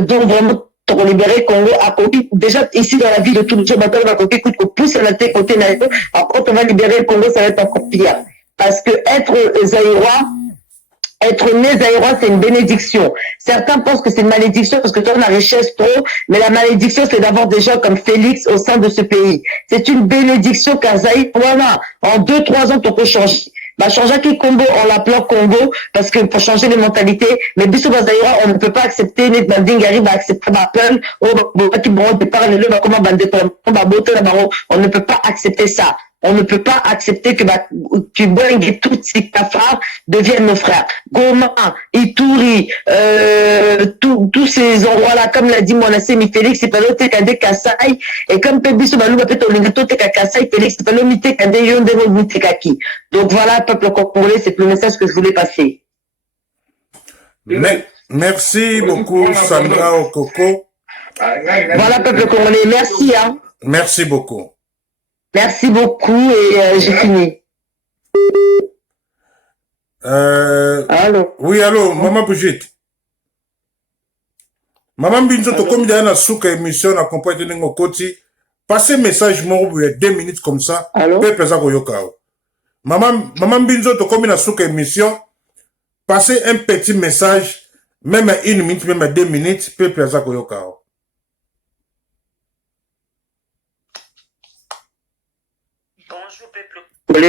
dont vraiment pour libérer Congo à Koki. Déjà, ici, dans la ville de Toulouse, maintenant, on va Koki, écoute, qu'on pousse la tête côté Naïko. Après, on va libérer le Congo, ça va être encore pire. Parce que être né Zaïrois, c'est une bénédiction. Certains pensent que c'est une malédiction parce que tu as la richesse trop, mais la malédiction, c'est d'avoir des gens comme Félix au sein de ce pays. C'est une bénédiction car Zaïrois, en 2-3 ans, tu peux changer. Bah, changer qui Congo, on l'appelant Congo, parce que pour changer les mentalités, mais biso bazaïra, on ne peut pas accepter, net bandingari, va accepter ma peur, qui bon, départ, le comment on ne peut pas accepter ça. On ne peut pas accepter que Kiboueng tous ces cafards deviennent nos frères. Goma, Ituri, tous ces endroits-là, comme l'a dit mon ami Félix, c'est pas l'autre Kade Kassai, et comme Pébiso Balou, peut-être on est Kassai, Félix, c'est pas l'autre Kade Yondemo Moutekaki. Donc voilà, peuple congolais, c'est le message que je voulais passer. Merci beaucoup, Sandra Okoko. Voilà, peuple congolais, merci. Hein. Merci beaucoup. Merci beaucoup et j'ai fini. Allô? Oui, allô, Maman Brigitte. Maman Binzo, to comme il y a une souka émission, on accompagne de Ngokoti. Passez message, moi, il y a 2 minutes comme ça. Allô? Pepe Zako Yokao. Maman Binzo, to comme il y a une souka émission, passez un petit message, même à 1 minute, même à 2 minutes, Pepe Zako Yokao.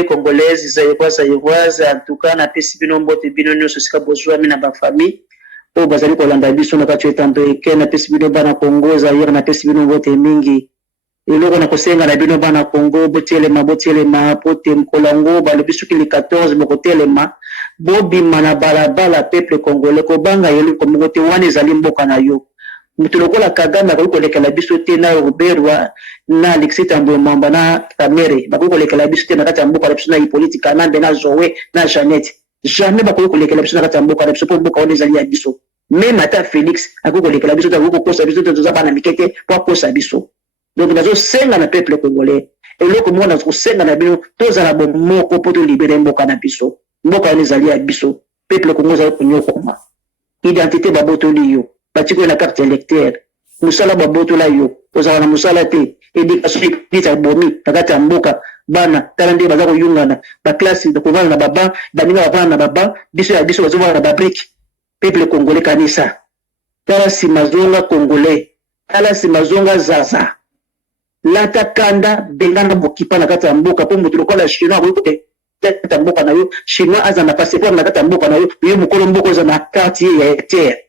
Congolaise, zaïroise, en tout cas, na pesi bino mbote bino nyonso sika bozwa mi na ba famille. O bazali kolanda biso na kati etanto eke na pesi bino bana Congo, Zaire na pesi bino mbote mingi. Eloko na kosenga na bino bana Congo, botelema pote mkolango, balobi soki le 14 bokotelema, bobima na balabala peuple congolais kobanga yelo komoko te wana ezali mboka na yo. Mutu lokola Kagame akoki kolekela biso te na Robertwa na Alexis Tambo Mamba na Kamere bakoki kolekela biso te na kati ya mboka na biso na Hippolyte Kanambe na Zoé na Jeannette jamais bakoki kolekela biso na kati ya mboka na biso mpo mboka wana ezali ya biso même ata Félix akoki kolekela biso te akoki kokosa biso te toza bana mike te po akosa biso donc nazosenga na peuple congolais eloko moko nazosenga na bino tozala bomoko mpo tolibere mboka na biso mboka wana ezali ya biso peuple congolais ezali konyokoma identité babotoli yo batiko na carte électeur musala babotola yo ozala na musala te éducation epita bomi na kati ya mboka bana tala nde baza koyungana baklase kovanda na baba baninga bavanda na baba biso ya biso bazovanda na babrike peuple congolais kanisa tala nsima zonga congolais tala nsima zonga zaza lata kanda bengana bokipa na kati ya mboka mpo moto lokola chinois akoki kati ya mboka na yo chinois aza na passeport na kati ya mboka na yo yo mokolo mboka oza na quartier ya terre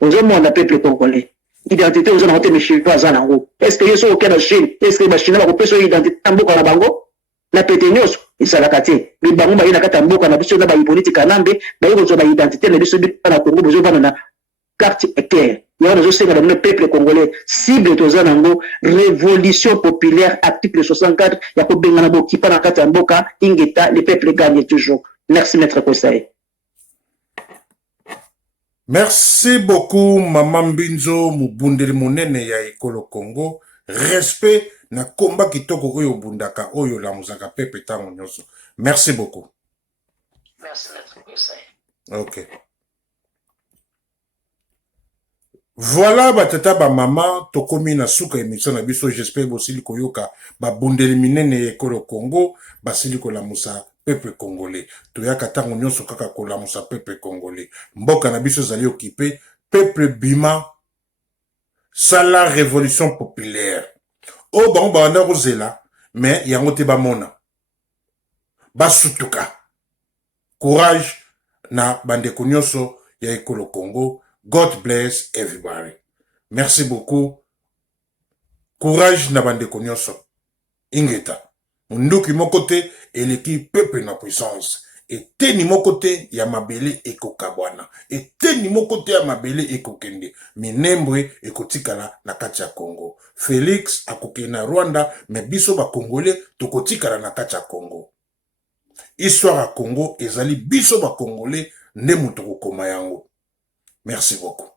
ozomona peuple congolais identité oza nango te me chinois aza nango est ce que yo so oke na chine est ce que bachinois bakopesa oyo identité na mboka na bango na pete nyonso esalaka te me bango baye na kati ya mboka na biso na bahipolite kanambe baye kozwa baidentité na biso na congo bozovanda na carte terre yango nazosenga na bino peuple congolais cible toza nango révolution populaire article 64 ya kobengana bokipa na kati ya mboka ingeta le peuple gagne toujours merci maître Kosaye. Merci beaucoup, Maman Binzo, Mubundeli Munene ya Ekolo Congo. Respect na komba kitoko oyo bundaka oyo la muzaka pepe tango nyonso. Merci beaucoup. Merci, maître Kosaye. Ok. Voilà, batata ba mama, tokomi na suka émission na biso, j'espère bosili koyoka, ba bundeli minene ya Ekolo Congo, basili ko la musa peuple congolais. Toyaka tango nyonso kaka ko la musa peuple congolais. Mboka na biso zali occupé, peuple bima, sala révolution populaire. Oh, ba banda rozela, mais yango te ba mona. Basutuka. Courage na bandeko nyonso ya Ekolo Congo. God bless everybody. Merci beaucoup. Courage na bandeko nyonso. Ingeta. Munduki mokote eleki peuple na puissance. Eteni mokote ya mabele ekokabwana. Eteni mokote ya mabele ekokende. Minembwe ekotikala na kati ya Congo. Félix akokende na Rwanda, mais biso ba Congolais tokotikala na kati ya Congo. Histoire à Congo ezali biso ba Congolais nde mutu kokoma yango. Merci beaucoup.